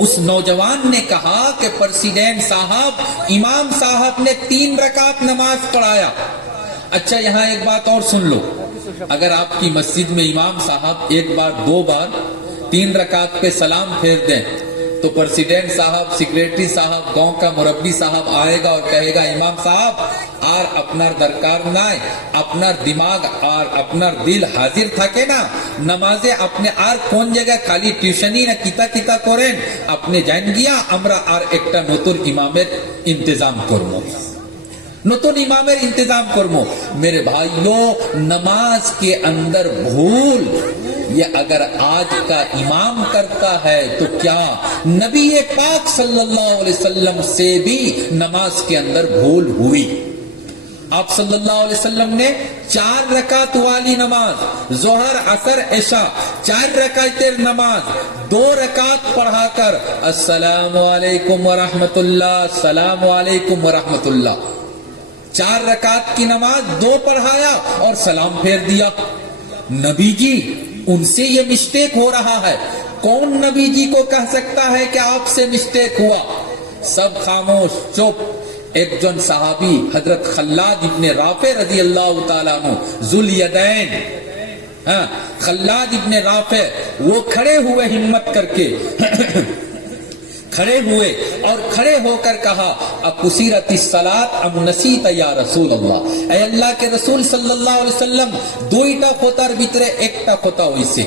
اس نوجوان نے کہا کہ پریزیڈنٹ صاحب، امام صاحب نے 3 رکعت نماز پڑھایا۔ اچھا یہاں ایک بات اور سن لو، اگر آپ کی مسجد میں امام صاحب 1 بار 2 بار 3 رکعت پہ سلام پھیر دیں تو پریزیڈنٹ صاحب، سیکریٹری صاحب، گاؤں کا مربی صاحب آئے گا اور کہے گا امام صاحب আর আপনার দরকার নাই, আপনার দিমাগ আর আপনার দিল হাজির থাকে না, নামাজে আপনি আর কোন জায়গায় খালি টিউশনি না কিতা কিতা করেন, আপনি জান গিয়া আমরা আর একটা নতুন ইমামের ইন্তজাম করব, नतून इमामेर इंतजाम करमो। मेरे भाइयों, नमाज के अंदर भूल ये अगर आज का इमाम करता है तो क्या नबी पाक सल्लल्लाहु अलैहि वसल्लम से भी नमाज के अंदर भूल हुई। आप सल्लल्लाहु अलैहि वसल्लम ने 4 रकात वाली नमाज, जोहर असर ऐशा 4 रकातेर नमाज 2 रकात पढ़ाकर अस्सलामु अलैकुम व रहमतुल्लाह, अस्सलामु अलैकुम व रहमतुल्लाह, 4 रकात की नमाज 2 पढ़ाया और सलाम फेर दिया। नबी जी उनसे ये मिस्टेक हो रहा है, कौन नबी जी को कह सकता है कि आपसे मिस्टेक हुआ? सब खामोश चुप। एक जन सहाबी हजरत खल्लाद इब्ने राफे रजी अल्लाह ताला अन्हु जुल यदैन, खल्लाद इब्ने राफे वो खड़े हुए हिम्मत करके खड़े हुए और खड़े होकर कहा अकुसीरती सलात अम नसीत या रसूल अल्लाह, ऐ अल्लाह के रसूल सल्लल्लाहु अलैहि वसल्लम 2टा खोतार भीतरे 1टा खोता होइसे,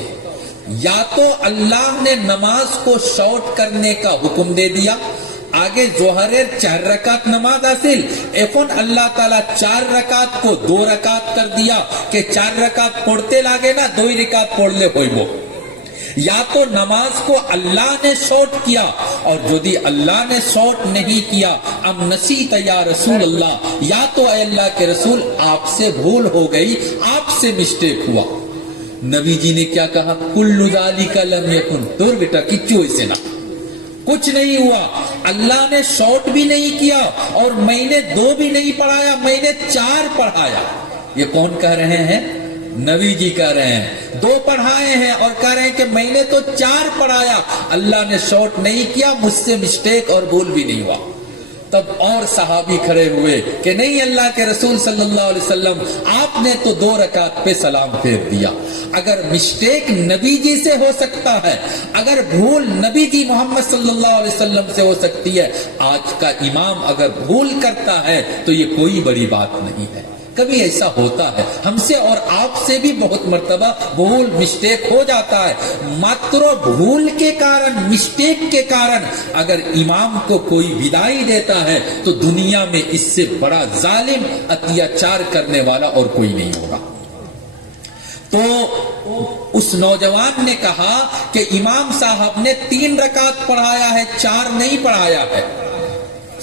या तो अल्लाह ने नमाज को शॉर्ट करने का हुक्म दे दिया, आगे जोहरेर 4 रकात नमाज आसिल, एखन अल्लाह ताला 4 रकात को 2 रकात कर दिया कि 4 रकात पढ़ते लागे ना 2 रकात पढ़ले होइबो। या तो नमाज को अल्लाह ने शॉर्ट किया, और यदि अल्लाह ने शॉर्ट नहीं किया अम नसीत या रसूल अल्लाह, या तो अल्लाह के रसूल आपसे भूल हो गई, आपसे मिस्टेक हुआ। नबी जी ने क्या कहा? कुल्लु ज़ालिका लम यकुन, दूर बेटा किच्चू ऐसे ना, कुछ नहीं हुआ, अल्लाह ने शॉर्ट भी नहीं किया और मैंने 2 भी नहीं पढ़ाया, मैंने 4 पढ़ाया। ये कौन कह रहे हैं? नबी जी कह रहे हैं 2 पढ़ाए हैं और कह रहे हैं कि मैंने तो 4 पढ़ाया, अल्लाह ने शॉर्ट नहीं किया, मुझसे मिस्टेक और भूल भी नहीं हुआ। तब और सहाबी खड़े हुए कि नहीं अल्लाह के रसूल सल्लल्लाहु अलैहि वसल्लम आपने तो 2 रकात पे सलाम फेर दिया। अगर मिस्टेक नबी जी से हो सकता है, अगर भूल नबी जी मोहम्मद सल्लल्लाहु अलैहि वसल्लम से हो सकती है, आज का इमाम अगर भूल करता है तो ये कोई बड़ी बात नहीं है। कभी ऐसा होता है हमसे और आपसे भी बहुत मर्तबा भूल मिस्टेक हो जाता है। मात्र भूल के कारण, मिस्टेक के कारण अगर इमाम को कोई विदाई देता है तो दुनिया में इससे बड़ा जालिम अत्याचार करने वाला और कोई नहीं होगा। तो उस नौजवान ने कहा कि इमाम साहब ने 3 रकात पढ़ाया है, 4 नहीं पढ़ाया है।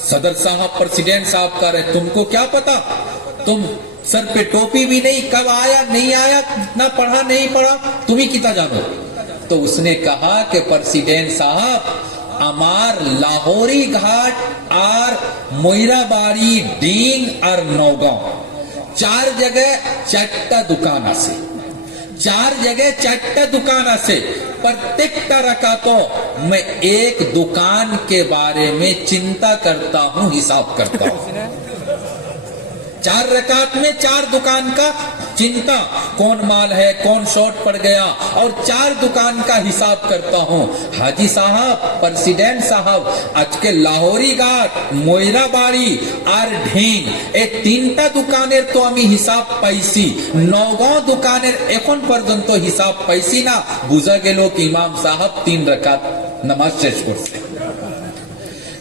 सदर साहब, प्रेसिडेंट साहब कह रहे तुमको क्या पता, तुम सर पे टोपी भी नहीं, कब आया नहीं आया, कितना पढ़ा नहीं पढ़ा, तुम ही कितना जानो। तो उसने कहा कि प्रेसिडेंट साहब আমার লাহোরি ঘাট আর ময়রাবাড়ি ডিং আর নওগাঁও 4 जगह 4টা दुकान আছে, 4 जगह 4টা दुकान আছে। प्रत्येक रकातों मैं एक दुकान के बारे में चिंता करता हूँ, हिसाब करता हूँ। 4 रकात में 4 दुकान का चिंता, कौन माल है, कौन शॉर्ट पड़ गया, और 4 दुकान का हिसाब करता हूँ। हाजी साहब, प्रेसिडेंट साहब, आज के लाहौरी घाट, ময়রাবাড়ি আর ঢিং এই 3টা দোকানের তো আমি হিসাব পাইছি, নওগাঁও দোকানের এখন পর্যন্ত হিসাব পাইছি না। বুঝা গেল কি ইমাম সাহেব 3 रकात নামাজ শেষ করছে।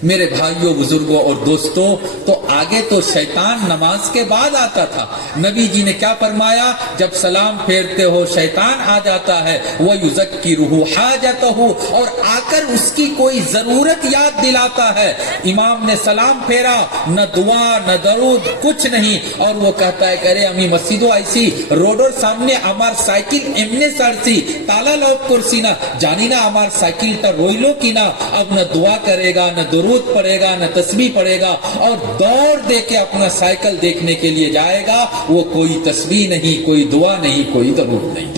मेरे भाइयों, बुजुर्गों और दोस्तों, तो आगे तो शैतान नमाज के बाद आता था। नबी जी ने क्या फरमाया? जब सलाम फेरते हो शैतान आ जाता है, वह युज़क्किरुहु हाजतहु, और आकर उसकी कोई जरूरत याद दिलाता है। इमाम ने सलाम फेरा, न दुआ न दरूद कुछ नहीं, और वो कहता है करे अमी मस्जिदो आईसी रोडोर सामने আমার সাইকেল এমনে সারছি, তালা লক করছি না, জানি না আমার সাইকেলটা রইলো কিনা। अब न दुआ करेगा, न दरूद पड़ेगा, न तस्बीह पड़ेगा, और दौड़ दे के अपना साइकिल देखने के लिए जाएगा। वो कोई तस्बीह नहीं, कोई दुआ नहीं, कोई दरूद नहीं।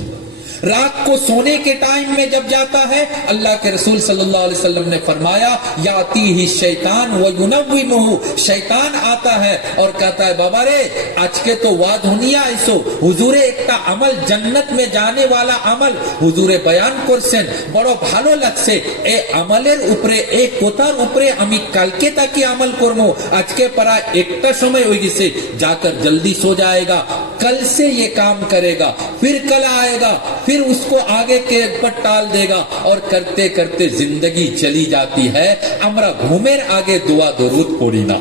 رات کو سونے کے ٹائم میں جب جاتا ہے اللہ کے رسول صلی اللہ علیہ وسلم نے فرمایا یاتی ہی شیطان وینومہ، شیطان آتا ہے اور کہتا ہے بابا رے آج کے تو وا دنیا ایسو হুজুরে একটা আমল জান্নাত মে জানে वाला আমল হুজুরে বয়ান করছেন বড় ভালো লাগছে, এই আমলের উপরে এই কথার উপরে আমি কালকে তাকে আমল করব, আজকে প্রায় একটা সময় হয়ে গেছে, जाकर जल्दी सो जाएगा, कल से ये काम करेगा, फिर कल आएगा, फिर उसको आगे के पर टाल देगा और करते करते जिंदगी चली जाती है। আমরা ঘুমের আগে দোয়া দরুদ পড়ি না।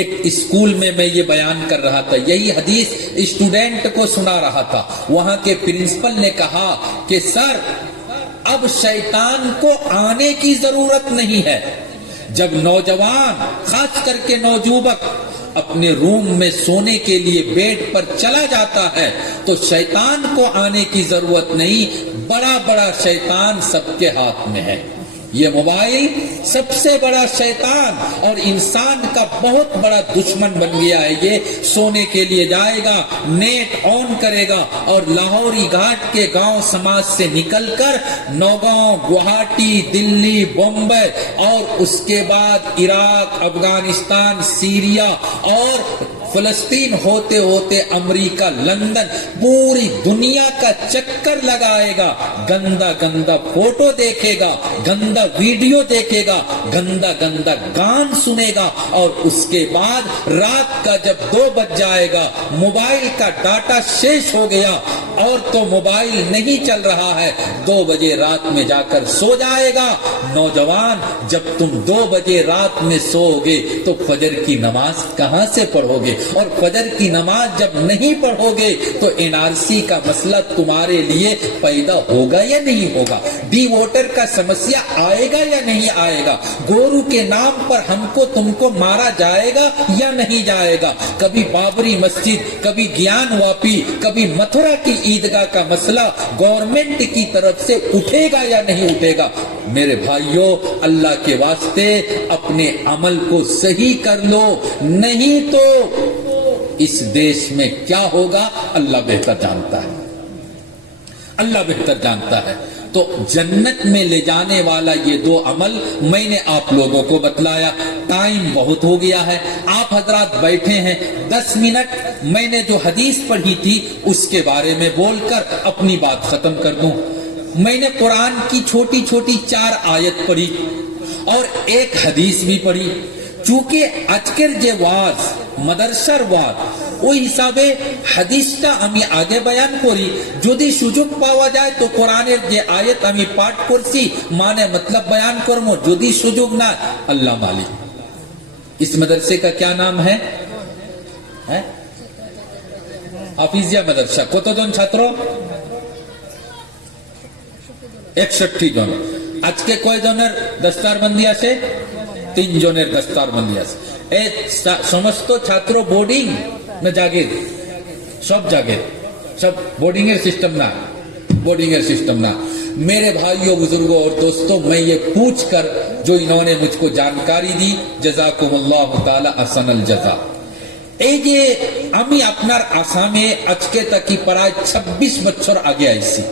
एक स्कूल में मैं ये बयान कर रहा था, यही हदीस स्टूडेंट को सुना रहा था। वहां के प्रिंसिपल ने कहा कि सर अब शैतान को आने की जरूरत नहीं है। जब नौजवान खास करके नौजुवक अपने रूम में सोने के लिए बेड पर चला जाता है तो शैतान को आने की जरूरत नहीं, बड़ा बड़ा शैतान सबके हाथ में है। ये मोबाइल सबसे बड़ा शैतान और इंसान का बहुत बड़ा दुश्मन बन गया है। ये सोने के लिए जाएगा, नेट ऑन करेगा और लाहौरी घाट के गांव समाज से निकलकर नौगांव, गुवाहाटी, दिल्ली, बॉम्बे और उसके बाद इराक, अफगानिस्तान, सीरिया और फलस्तीन होते होते अमेरिका, लंदन, पूरी दुनिया का चक्कर लगाएगा, गंदा गंदा फोटो देखेगा, गंदा वीडियो देखेगा, गंदा गंदा गान सुनेगा और उसके बाद रात का जब 2 बज जाएगा, मोबाइल का डाटा शेष हो गया और तो मोबाइल नहीं चल रहा है, 2 बजे रात में जाकर सो जाएगा। नौजवान जब तुम 2 बजे रात में सोओगे तो फजर की नमाज कहां से पढ़ोगे, और फजर की नमाज जब नहीं पढ़ोगे तो एनआरसी का मसला तुम्हारे लिए पैदा होगा या नहीं होगा, डी वोटर का समस्या आएगा या नहीं आएगा, गोरू के नाम पर हमको तुमको मारा जाएगा या नहीं जाएगा, कभी बाबरी मस्जिद, कभी ज्ञान वापी, कभी मथुरा की ईदगाह का मसला गवर्नमेंट की तरफ से उठेगा या नहीं उठेगा। मेरे भाइयों अल्लाह के वास्ते अपने अमल को सही कर लो, नहीं तो इस देश में क्या होगा अल्लाह बेहतर जानता है, अल्लाह बेहतर जानता है। तो जन्नत में ले जाने वाला ये 2 अमल मैंने आप लोगों को बतलाया। टाइम बहुत हो गया है, आप हजरात बैठे हैं, 10 मिनट मैंने जो हदीस पढ़ी थी उसके बारे में बोलकर अपनी बात खत्म कर दूं। मैंने कुरान की छोटी छोटी 4 आयत पढ़ी और एक हदीस भी पढ़ी। चूंकि আজকের যে ওয়াজ মাদ্রাসার ওয়াজ ওই হিসাবে হাদিসটা আমি আগে বয়ান করি, যদি সুযোগ পাওয়া যায় তো কোরআনের যে আয়াত আমি পাঠ করছি মানে मतलब बयान করব, যদি সুযোগ না আল্লাহ মালিক। इस मदरसे का क्या नाम है? হাফিজিয়া মাদ্রাসা। কতজন ছাত্র? 61 জন। আজকে কয়জনের দস্তারবন্দি আছে? 3 জনের দস্তারবন্দি আছে। এই সমস্ত ছাত্র বোর্ডিং না জাগির? সব জাগির, সব बोर्डिंग सिस्टम ना, बोर्डिंग सिस्टम ना। मेरे भाइयों, बुजुर्गों और दोस्तों, मैं ये पूछ कर जो इन्होंने मुझको जानकारी दी, जज़ाकुमुल्लाह ताला अहसनल जज़ा। এই যে আমি আপনার আসামে আজকে তাকি প্রায় 26 বছর আগে আইছি।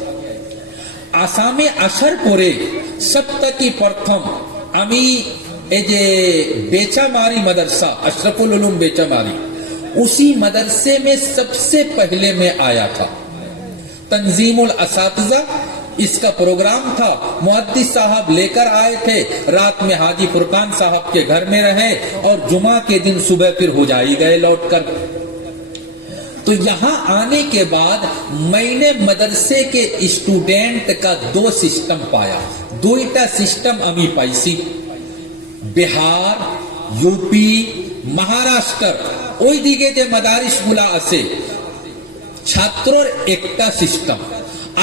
আসামে আসার পরে সবথেকে প্রথম আমি এই যে बेचामारी मदरसा, अशरफुल उलूम बेचामारी, उसी मदरसे में सबसे पहले मैं आया था। तंजीमुल असातिज़ा इसका प्रोग्राम था, मुहद्दिस साहब लेकर आए थे, रात में हाजी फुरकान साहब के घर में रहे और जुमा के दिन सुबह फिर हो जाई गए लौट कर। तो यहाँ आने के बाद मैंने मदरसे के स्टूडेंट का 2 सिस्टम पाया। 2টা सिस्टम আমি পাইছি। बिहार, यूपी, महाराष्ट्र ওই দিকে যে মাদারিসগুলা আছে ছাত্রর একটা সিস্টেম,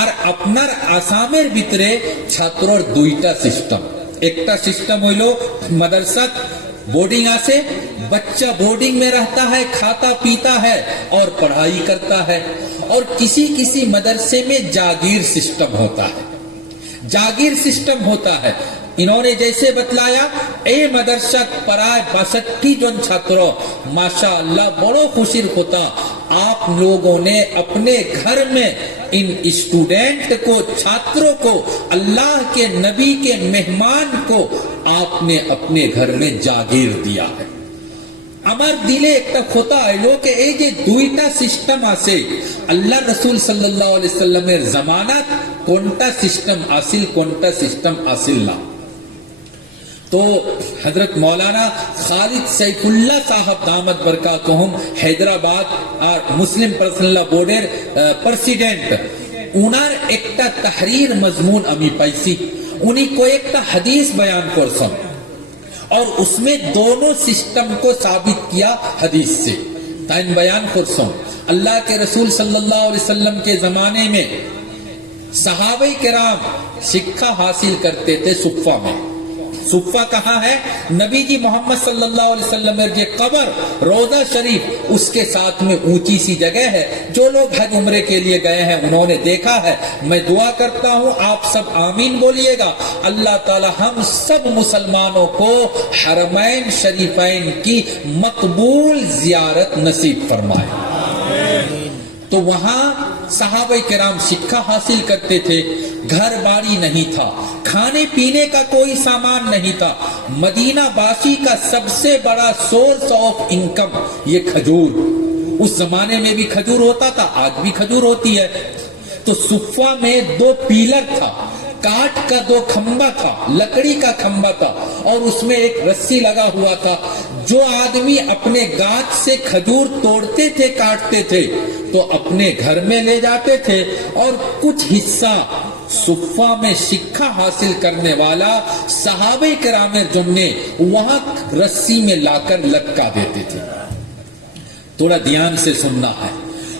আর আপনার আসামের ভিতরে ছাত্রর 2টা সিস্টেম। একটা सिस्टम হইল मदरसा बोर्डिंग आसे, बच्चा बोर्डिंग में रहता है, खाता पीता है और पढ़ाई करता है, और किसी किसी मदरसे में जागीर सिस्टम होता है, जागीर सिस्टम होता है। इन्होंने जैसे बतलाया ए मदरसा पराय 62 जन छात्रों, माशाअल्लाह बड़ो खुशी होता। आप लोगों ने अपने घर में ان اسٹوڈنٹ کو, چھاتروں کو, اللہ کے نبی کے مہمان کو آپ نے اپنے گھر میں جاگیر دیا ہے. আমার দিলে একটা কথা আইলো যে এই যে দুইটা সিস্টেম আছে আল্লাহ রাসূল সাল্লাল্লাহু আলাইহি সাল্লামের জামানাত কোনটা সিস্টেম আসিল কোনটা সিস্টেম আসিল না. तो हजरत मौलाना खालिद सैफुल्लाह साहब दामत बरकातुहुम हैदराबाद और मुस्लिम पर्सनल बोर्डेर प्रेसिडेंट उनार एकटा तहरीर मजमून अमी पाइसी उन्हीं को एकटा हदीस बयान करसन और उसमें दोनों सिस्टम को साबित किया हदीस से. ताइन बयान करसन अल्लाह के रसूल सल्लल्लाहु अलैहि वसल्लम के जमाने में सहाबे किराम शिक्षा हासिल करते थे सुफ़ा में. सुफ़ा कहाँ है? नबी जी मोहम्मद सल्लल्लाहु अलैहि वसल्लम के कब्र रोजा शरीफ उसके साथ में ऊंची सी जगह है. जो लोग हज उम्रे के लिए गए हैं उन्होंने देखा है. मैं दुआ करता हूँ आप सब आमीन बोलिएगा. अल्लाह ताला हम सब मुसलमानों को हरमैन शरीफैन की मकबूल जियारत नसीब फरमाए. तो वहां सहाबा किराम शिक्षा हासिल करते थे. घर बाड़ी नहीं था, खाने पीने का कोई सामान नहीं था. मदीना वासी का सबसे बड़ा सोर्स ऑफ इनकम ये खजूर. उस जमाने में भी खजूर होता था, आज भी खजूर होती है. तो सुफ़ा में 2 पीलर था, काठ का 2 खंबा था, लकड़ी का खंबा था और उसमें एक रस्सी लगा हुआ था. जो आदमी अपने गाछ से खजूर तोड़ते थे, काटते थे तो अपने घर में ले जाते थे और कुछ हिस्सा सुफ़ा में शिक्षा हासिल करने वाला सहाबे किरामेर जुम्ने वहां रस्सी में लाकर लटका देते थे. थोड़ा ध्यान से सुनना है.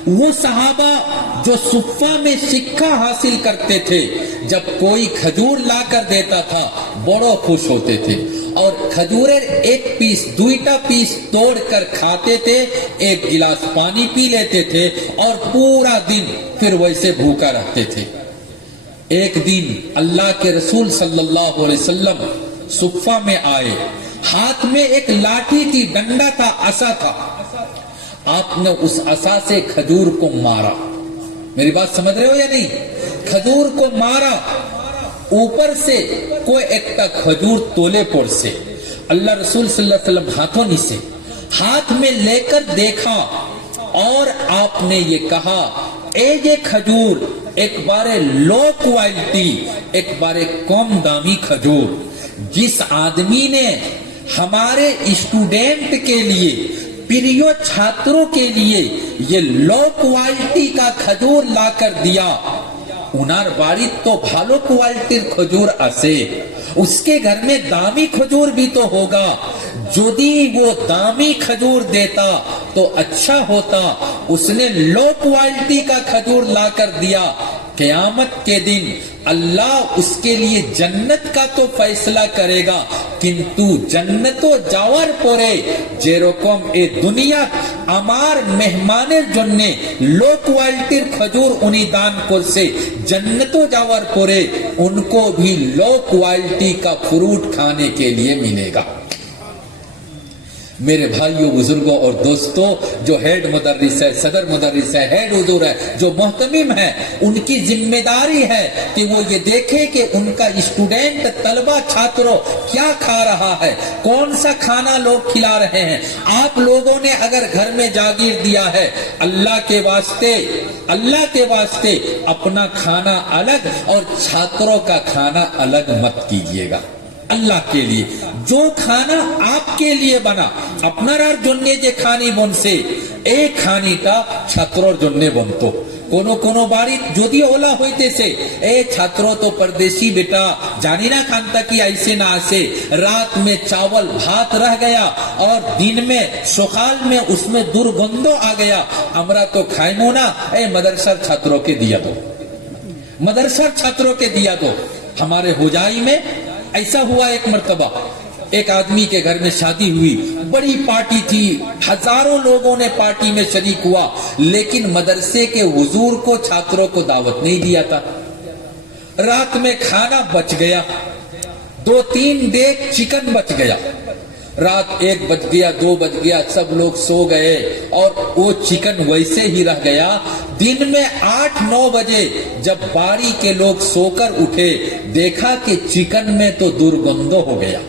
वो सहाबा जो सुफ़ा में शिक्षा हासिल करते थे जब कोई खजूर लाकर देता था बड़ो खुश होते थे और खजूरेर एक पीस 2टा पीस तोड़कर खाते थे, एक गिलास पानी पी लेते थे और पूरा दिन फिर वैसे भूखा रहते थे. एक दिन अल्लाह के रसूल सल्लल्लाहु अलैहि वसल्लम सुफ़ा में आए. हाथ में एक लाठी थी, डंडा था, असा था. आपने उस असा से खजूर को मारा. मेरी बात समझ रहे हो या नहीं? खजूर को मारा. ऊपर से कोई एक खजूर तोले पर से अल्लाह रसूल सल्लल्लाहु अलैहि वसल्लम हाथों नीचे हाथ में लेकर देखा और आपने ये कहा ये खजूर एक बारे लो क्वालिटी, एक बारे कम दामी खजूर. जिस आदमी ने हमारे स्टूडेंट के लिए, प्रिय छात्रों के लिए ये लो क्वालिटी का खजूर लाकर दिया उनार बाड़ी तो भालो क्वालिटीर खजूर आसे, उसके घर में दामी खजूर भी तो होगा. यदि वो दामी खजूर देता तो अच्छा होता. उसने लो क्वालिटी का खजूर लाकर दिया. क़यामत के दिन अल्लाह उसके लिए जन्नत का तो फैसला करेगा, किंतु जन्नतो जावार परे जेरकम ए दुनिया आमार मेहमानेर जन्ने लो क्वालिटीर खजूर उनी दान करसे, जन्नतो जावार परे उनको भी लो क्वालिटी का फ्रूट खाने के लिए मिलेगा. मेरे भाइयों, बुजुर्गों और दोस्तों, जो हेड मुदर्रिस है, सदर मुदर्रिस है, हेड हुजूर है, जो मोहतमिम है, उनकी जिम्मेदारी है कि वो ये देखे कि उनका स्टूडेंट, तलबा, छात्रों क्या खा रहा है, कौन सा खाना लोग खिला रहे हैं. आप लोगों ने अगर घर में जागीर दिया है, अल्लाह के वास्ते अपना खाना अलग और छात्रों का खाना अलग मत कीजिएगा. अल्लाह के लिए जो खाना आपके लिए बना আপনার জন্য যে খানি বনছে এই খানিটা ছাত্রর জন্য বনতো. কোন বাড়ি যদি ওলা হইতেছে এই ছাত্র তো परदेसी बेटा जानी ना खानता की ऐसे ना आसे, रात में चावल भात रह गया और दिन में सकाल में उसमें दुर्गंधो आ गया, हमरा तो खाइमो ना, मदरसा छात्रों के दिया दो, मदरसा छात्रों के दिया दो. हमारे होजाई में ऐसा हुआ. एक मर्तबा एक आदमी के घर में शादी हुई, बड़ी पार्टी थी, हजारों लोगों ने पार्टी में शरीक हुआ, लेकिन मदरसे के हुजूर को, छात्रों को दावत नहीं दिया था. रात में खाना बच गया, 2-3 डेग चिकन बच गया. رات 1 بج گیا 2 بج گیا سب لوگ سو گئے اور وہ چکن ویسے ہی رہ گیا. دن میں 8-9 بجے جب باری کے لوگ سو کر اٹھے دیکھا کہ چکن میں تو درگندھ ہو گیا,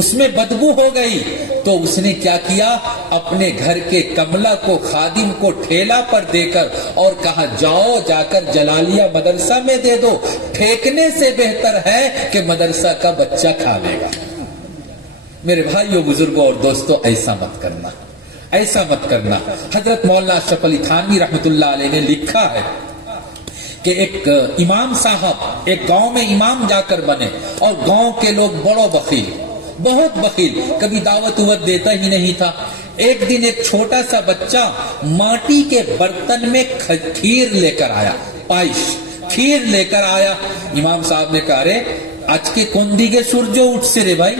اس میں بدبو ہو گئی. تو اس نے کیا کیا, اپنے گھر کے کملا کو خادم کو ٹھیلا پر دے کر اور کہا جاؤ جا کر جلالیہ مدرسہ میں دے دو, پھینکنے سے بہتر ہے کہ مدرسہ کا بچہ کھا لے گا. میرے بھائیوں بزرگوں اور دوستوں, ایسا مت کرنا, ایسا مت کرنا. حضرت مولانا اشرف علی تھانوی رحمۃ اللہ علیہ نے لکھا ہے کہ ایک امام صاحب ایک گاؤں میں امام جا کر بنے اور گاؤں کے لوگ بڑو بخیل, بہت بخیل, کبھی دعوت ووت دیتا ہی نہیں تھا. ایک دن ایک چھوٹا سا بچہ ماٹی کے برتن میں کھیر لے کر آیا, پائش کھیر لے کر آیا. امام صاحب نے کہا, رے آج کے کون دیگے سورجو اٹھ سے رے بھائی,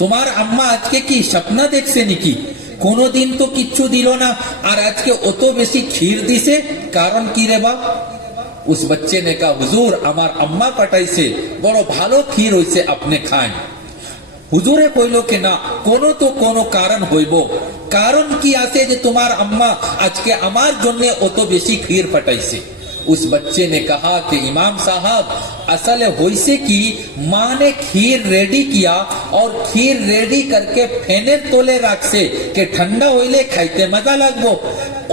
তোমার আম্মা আজকে কি স্বপ্ন দেখছে নাকি, কোনদিন তো কিচ্ছু দিল না আর আজকে অত বেশি ক্ষীর দিছে, কারণ কি রে বাপ? উস বাচ্চে নে কহা, হুজুর আমার আম্মা পাঠাইছে, বড় ভালো ক্ষীর হইছে, আপনি খান. হুজুরে কইল কি না, কোনো তো কোনো কারণ হইব, কারণ কি আছে যে তোমার আম্মা আজকে আমার জন্য অত বেশি ক্ষীর পাঠাইছে? उस बच्चे ने कहा कि इमाम साहब असल होइसे की माँ ने खीर रेडी किया और खीर रेडी करके फेनेर तोले राखसे कि ठंडा होइले खाइते मजा लागबो.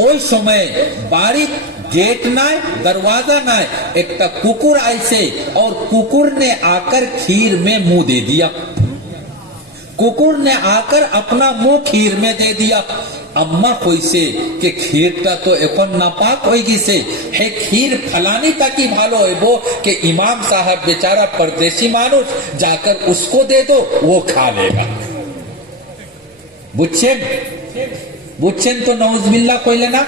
ওই সময় বাড়ির गेट नाय दरवाजा नाय एक कुकुर आइसे और कुकुर ने आकर खीर में मुंह दे दिया. कुकुर ने आकर अपना मुंह खीर में दे दिया. अम्मा কইছে कि ক্ষীরটা তো এখন নাপাক হয়ে গেছে, হে ক্ষীর ফলানি তাকি ভালো হইব कि इमाम साहब बेचारा परदेसी मानुष, जाकर उसको दे दो, वो खा लेगा. বুঝছেন বুঝছেন তো নওজবিল্লাহ কইলে না,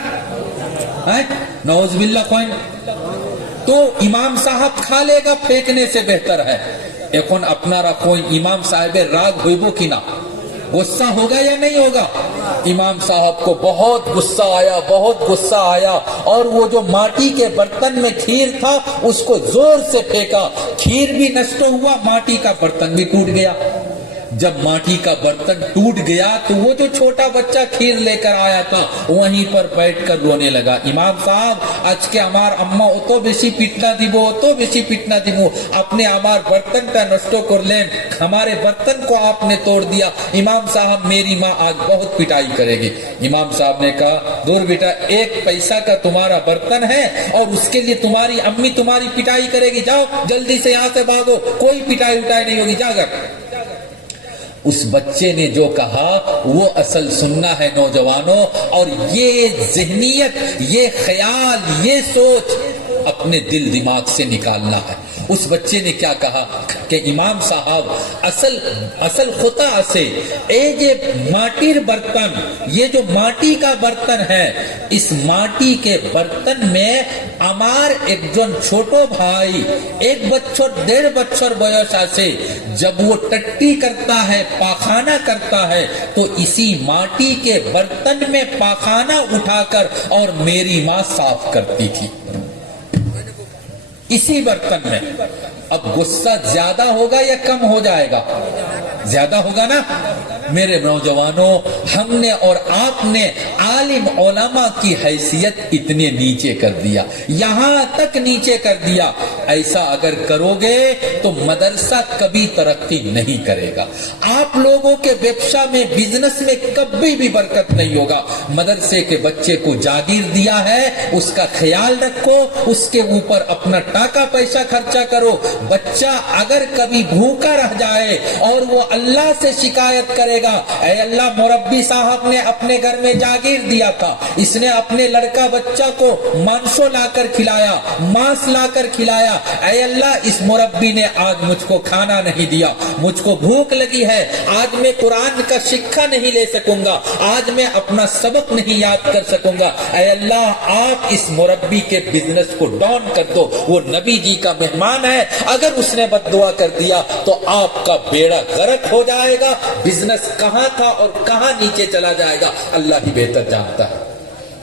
হ্যাঁ নওজবিল্লাহ কইন তো ইমাম সাহেব খা লেগা, फेंकने से बेहतर है. এখন আপনারা কোন ইমাম সাহেবের রাগ হইব কিনা, गुस्सा होगा या नहीं होगा? इमाम साहब को बहुत गुस्सा आया, बहुत गुस्सा आया और वो जो माटी के बर्तन में खीर था उसको जोर से फेंका. खीर भी नष्ट हुआ, माटी का बर्तन भी टूट गया. जब माटी का बर्तन टूट गया तो वो जो छोटा बच्चा खीर लेकर आया था वहीं पर बैठकर रोने लगा. इमाम साहब आज के हमार अम्मा तो बेसी पिटना दिबो, तो बेसी पिटना दिबो, आपने हमार बर्तन का नष्ट कर लें, हमारे बर्तन को आपने तोड़ दिया. इमाम साहब मेरी माँ आज बहुत पिटाई करेगी. इमाम साहब ने कहा, दूर बेटा, 1 पैसा का तुम्हारा बर्तन है और उसके लिए तुम्हारी अम्मी तुम्हारी पिटाई करेगी, जाओ जल्दी से यहाँ से भागो, कोई पिटाई उटाई नहीं होगी, जाकर. उस बच्चे ने जो कहा वो असल सुनना है नौजवानों, और ये ज़हनियत, ये ख्याल, ये सोच अपने दिल दिमाग से निकालना है. उस बच्चे ने क्या कहा कि इमाम साहब असल खुता से ये माटीर बर्तन, ये जो माटी का बर्तन है, इस माटी के बर्तन में আমার একজন ছোট ভাই 1 বছর 1.5 বছর বয়স আছে, जब वो टट्टी करता है, पाखाना करता है, तो इसी माटी के बर्तन में पाखाना उठाकर और मेरी माँ साफ करती थी इसी बर्तन में. अब गुस्सा ज्यादा होगा या कम हो जाएगा? ज्यादा होगा ना. मेरे नौजवानों, हमने और आपने आलिम उलमा की हैसियत इतने नीचे कर दिया, यहां तक नीचे कर दिया. ऐसा अगर करोगे तो मदरसा कभी तरक्की नहीं करेगा. आप लोगों के व्यवसाय में, बिजनेस में कभी भी बरकत नहीं होगा. मदरसे के बच्चे को जागीर दिया है, उसका ख्याल रखो, उसके ऊपर अपना टाका पैसा खर्चा करो. बच्चा अगर कभी भूखा रह जाए और वो अल्लाह से शिकायत करेगा, ऐ अल्लाह, मुरब्बी साहब ने अपने घर में जागीर दिया था, इसने अपने लड़का बच्चा को मांसो लाकर खिलाया, मांस लाकर खिलाया, ऐ अल्लाह, इस मुरब्बी ने आज मुझको खाना नहीं दिया, मुझको भूख लगी है, आज मैं कुरान का शिक्षा नहीं ले सकूंगा, आज मैं अपना सबक नहीं याद कर सकूंगा. ऐ अल्लाह, आप इस मुरब्बी के बिजनेस को डाउन कर दो. वो नबी जी का मेहमान है, अगर उसने बद्दुआ कर दिया तो आपका बेड़ा गर्क हो जाएगा. बिजनेस कहां था और कहां नीचे चला जाएगा, अल्लाह ही बेहतर जानता है.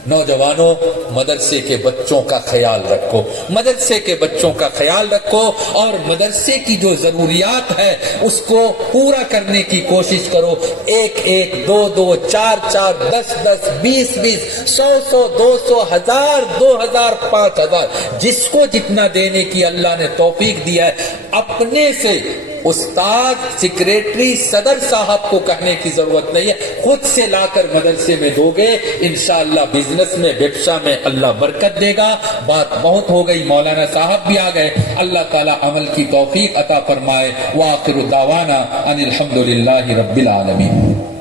نوجوانوں مدرسے کے بچوں کا خیال رکھو، مدرسے کے بچوں کا خیال رکھو اور مدرسے کی جو ضروریات ہے اس کو پورا کرنے کی کوشش کرو۔ ایک ایک، دو دو، چار چار، 10 10، 20 20، 100 100، 200، 1000 2000، 5000، جس کو جتنا دینے کی اللہ نے توفیق دیا ہے، اپنے سے استاد، سیکریٹری، صدر صاحب کو کہنے کی ضرورت نہیں ہے، خود سے لا کر مدرسے میں دو گے، انشاءاللہ بزنس میں، ویبسا میں اللہ برکت دے گا۔ بات بہت ہو گئی، مولانا صاحب بھی آ گئے، اللہ تعالی عمل کی توفیق عطا فرمائے۔ وآخر دعوانا ان الحمدللہ رب العالمین۔